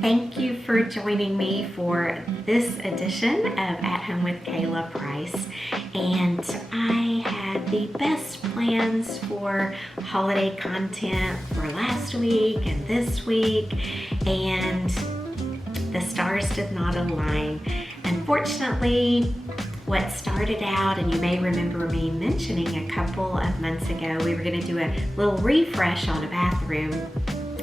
Thank you for joining me for this edition of At Home with Kayla Price. And I had the best plans for holiday content for last week and this week, and the stars did not align. Unfortunately, what started out, and you may remember me mentioning a couple of months ago, we were going to do a little refresh on a bathroom.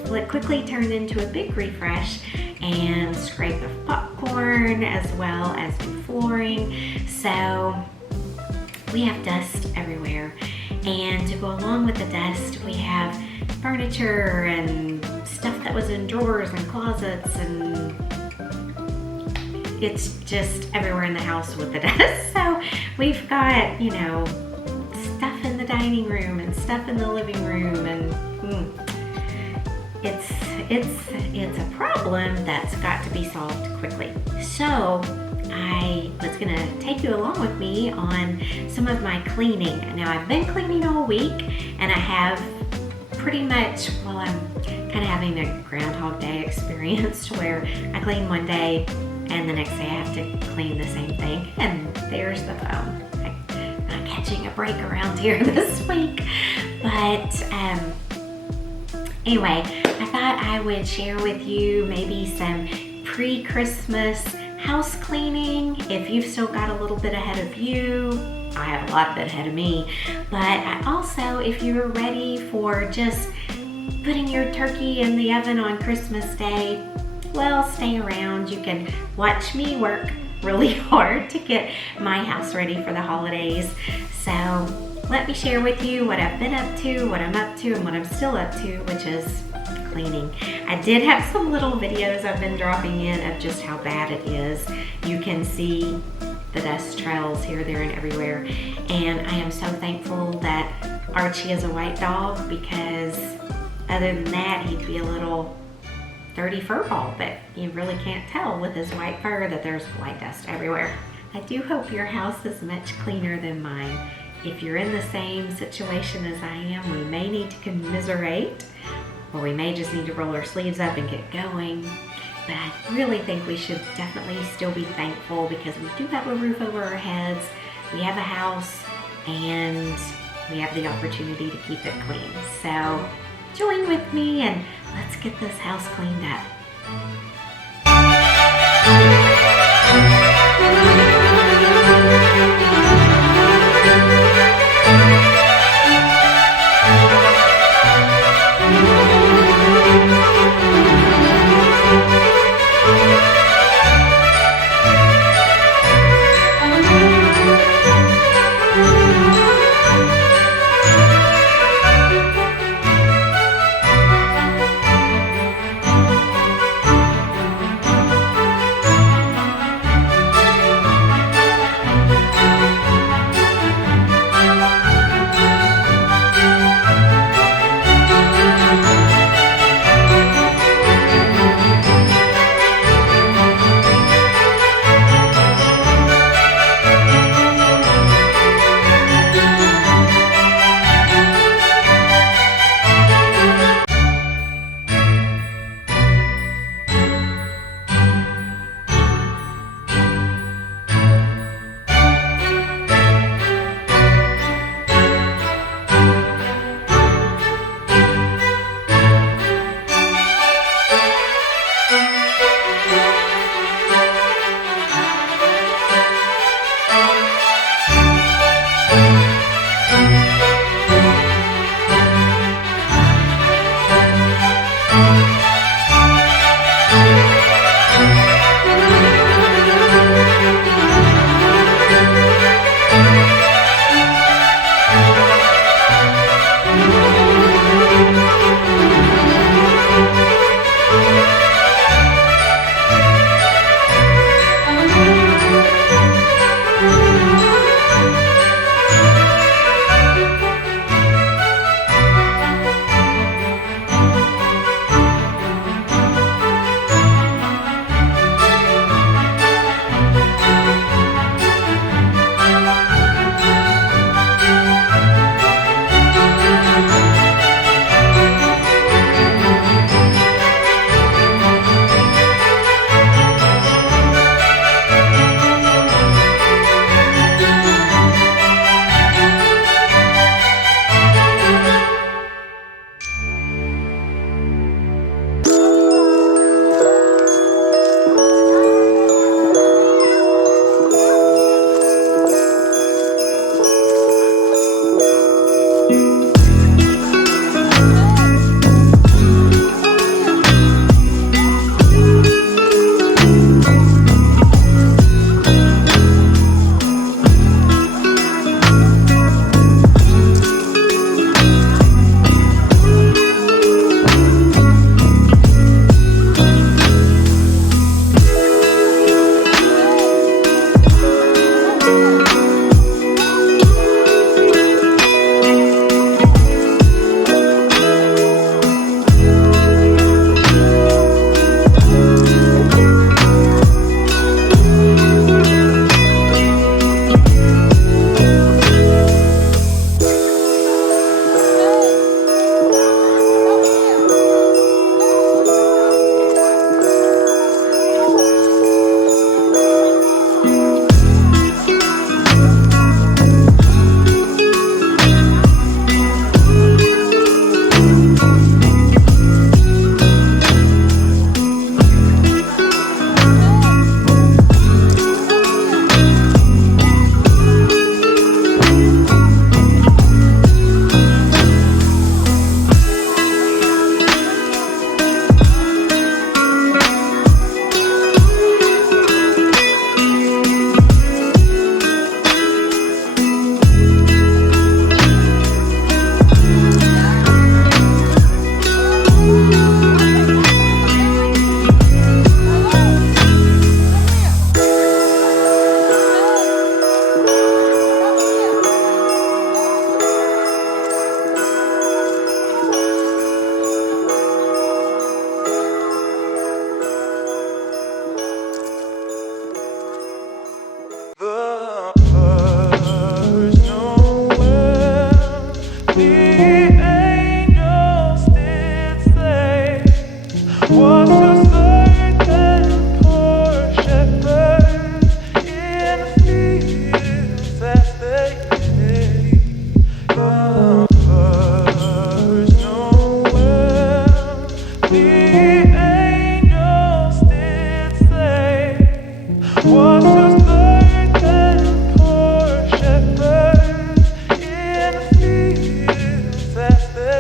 Well, it quickly turned into a big refresh and scrape of popcorn as well as new flooring. So we have dust everywhere. And to go along with the dust, we have furniture and stuff that was in drawers and closets, and it's just everywhere in the house with the dust. So we've got, stuff in the dining room and stuff in the living room, and it's a problem that's got to be solved quickly. So I was gonna take you along with me on some of my cleaning. Now, I've been cleaning all week, and I have pretty much, well, I'm kind of having a Groundhog Day experience where I clean one day and the next day I have to clean the same thing, and there's the phone. I'm not catching a break around here this week, but anyway, I thought I would share with you maybe some pre-Christmas house cleaning. If you've still got a little bit ahead of you, I have a lot of it ahead of me, but I also, if you're ready for just putting your turkey in the oven on Christmas Day, well, stay around. You can watch me work really hard to get my house ready for the holidays. So let me share with you what I've been up to, what I'm up to, and what I'm still up to, which is cleaning. I did have some little videos I've been dropping in of just how bad it is. You can see the dust trails here, there, and everywhere. And I am so thankful that Archie is a white dog, because other than that, he'd be a little dirty fur ball, but you really can't tell with his white fur that there's white dust everywhere. I do hope your house is much cleaner than mine. If you're in the same situation as I am, we may need to commiserate, or we may just need to roll our sleeves up and get going. But I really think we should definitely still be thankful, because we do have a roof over our heads, we have a house, and we have the opportunity to keep it clean. So join with me and let's get this house cleaned up. Was to certain poor shepherds in the fields as they comforts nowhere. The angels did say, was to certain poor shepherds in the fields as they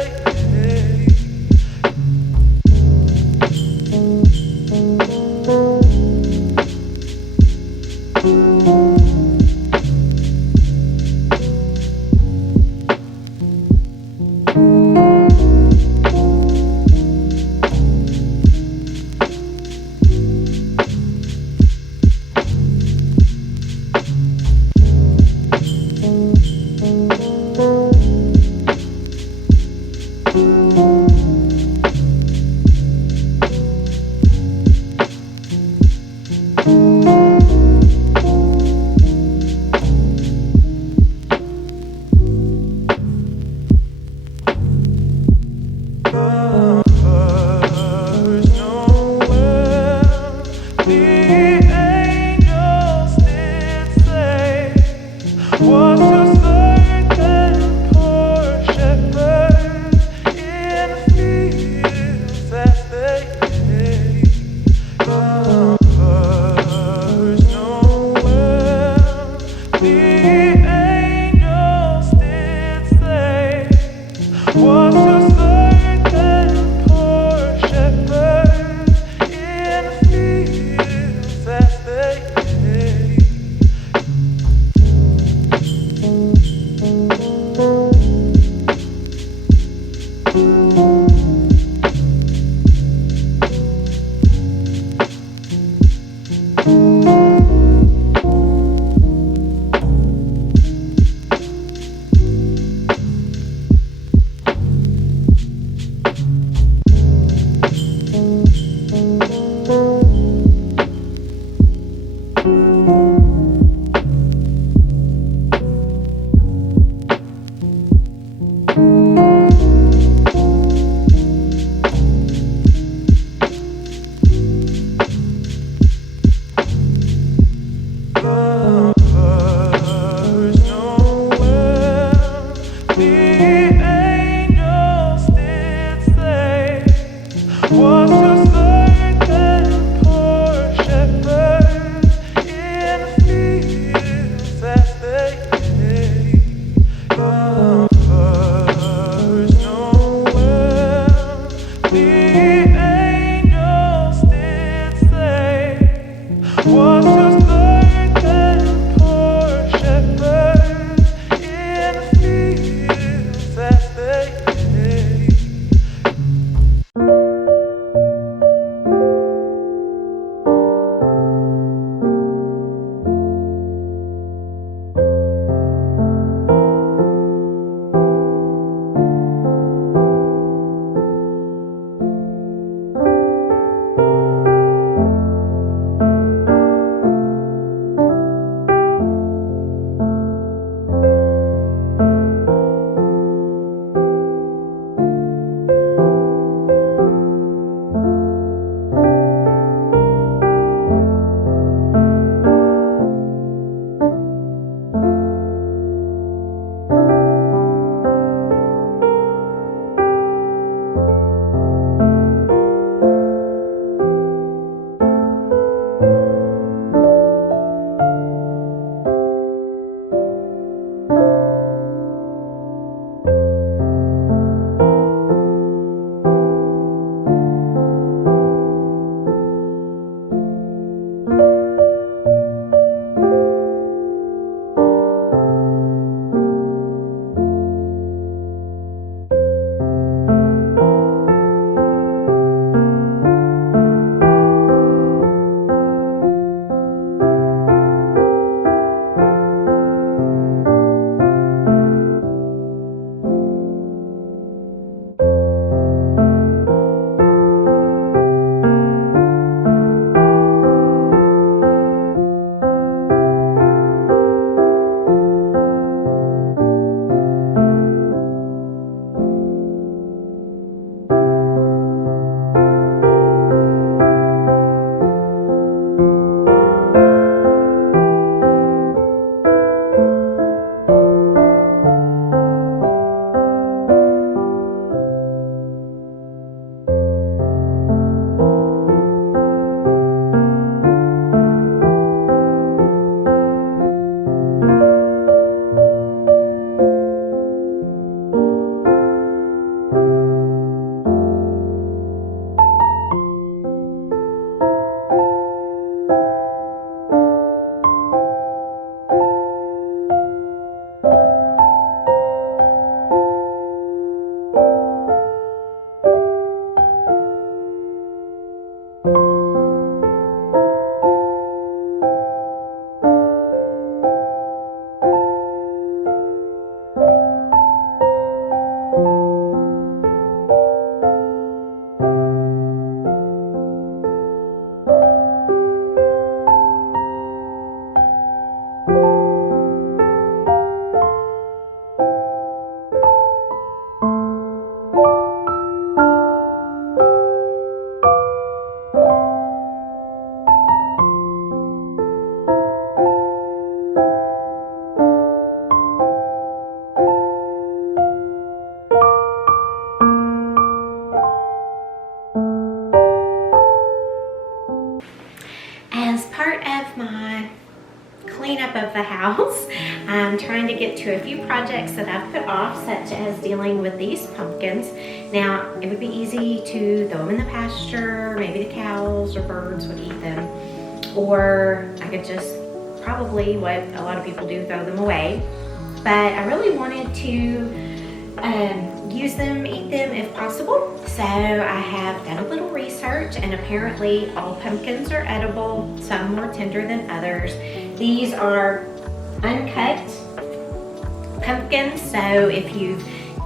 with my cleanup of the house. I'm trying to get to a few projects that I've put off, such as dealing with these pumpkins. Now, it would be easy to throw them in the pasture, maybe the cows or birds would eat them, or I could just probably, what a lot of people do, throw them away. But I really wanted to use them, eat them if possible. So I have done a little research, and apparently all pumpkins are edible, some more tender than others. These are uncut pumpkins, so if you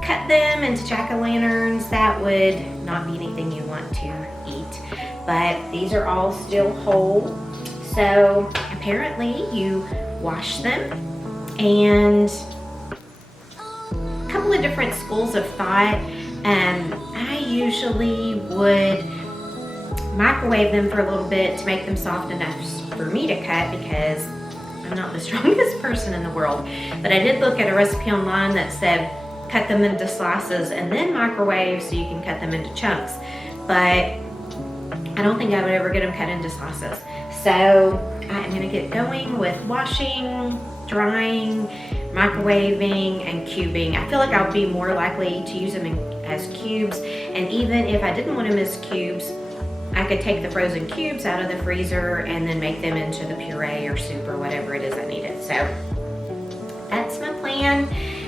cut them into jack-o'-lanterns, that would not be anything you want to eat. But these are all still whole. So apparently you wash them, and a couple of different schools of thought. I usually would microwave them for a little bit to make them soft enough for me to cut, because I'm not the strongest person in the world. But I did look at a recipe online that said cut them into slices and then microwave so you can cut them into chunks. But I don't think I would ever get them cut into slices. So I'm gonna get going with washing, drying, microwaving, and cubing. I feel like I'll be more likely to use them as cubes. And even if I didn't want them as cubes, I could take the frozen cubes out of the freezer and then make them into the puree or soup or whatever it is I needed. So that's my plan.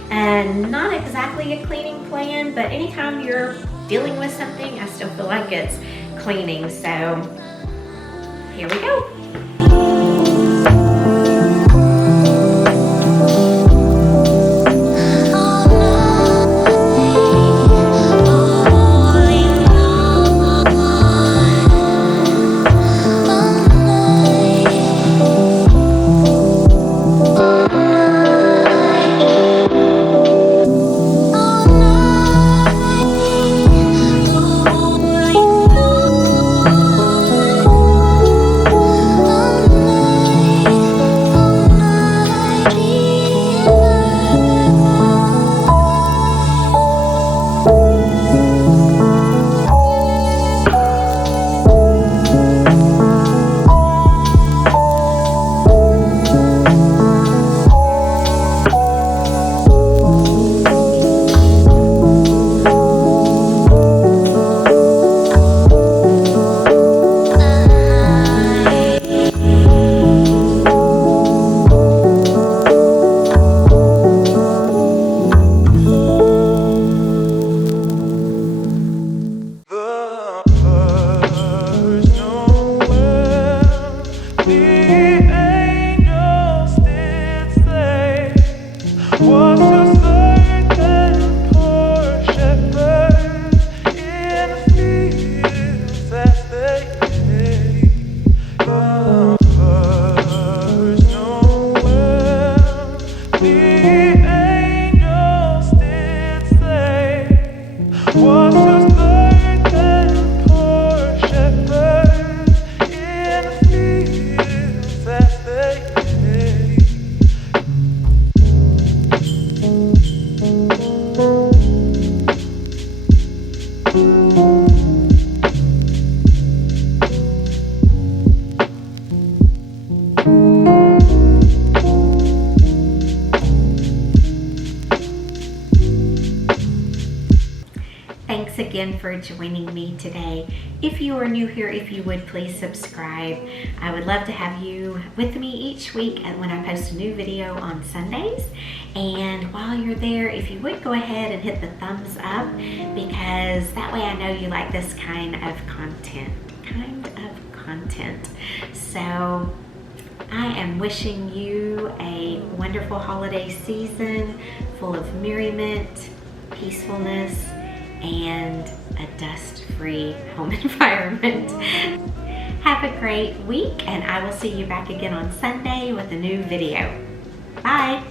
And not exactly a cleaning plan, but anytime you're dealing with something, I still feel like it's cleaning. So here we go. Thanks again for joining me today. If you are new here, if you would please subscribe. I would love to have you with me each week and when I post a new video on Sundays. And while you're there, if you would go ahead and hit the thumbs up, because that way I know you like this kind of content. So I am wishing you a wonderful holiday season full of merriment, peacefulness, and a dust-free home environment. Have a great week, and I will see you back again on Sunday with a new video. Bye.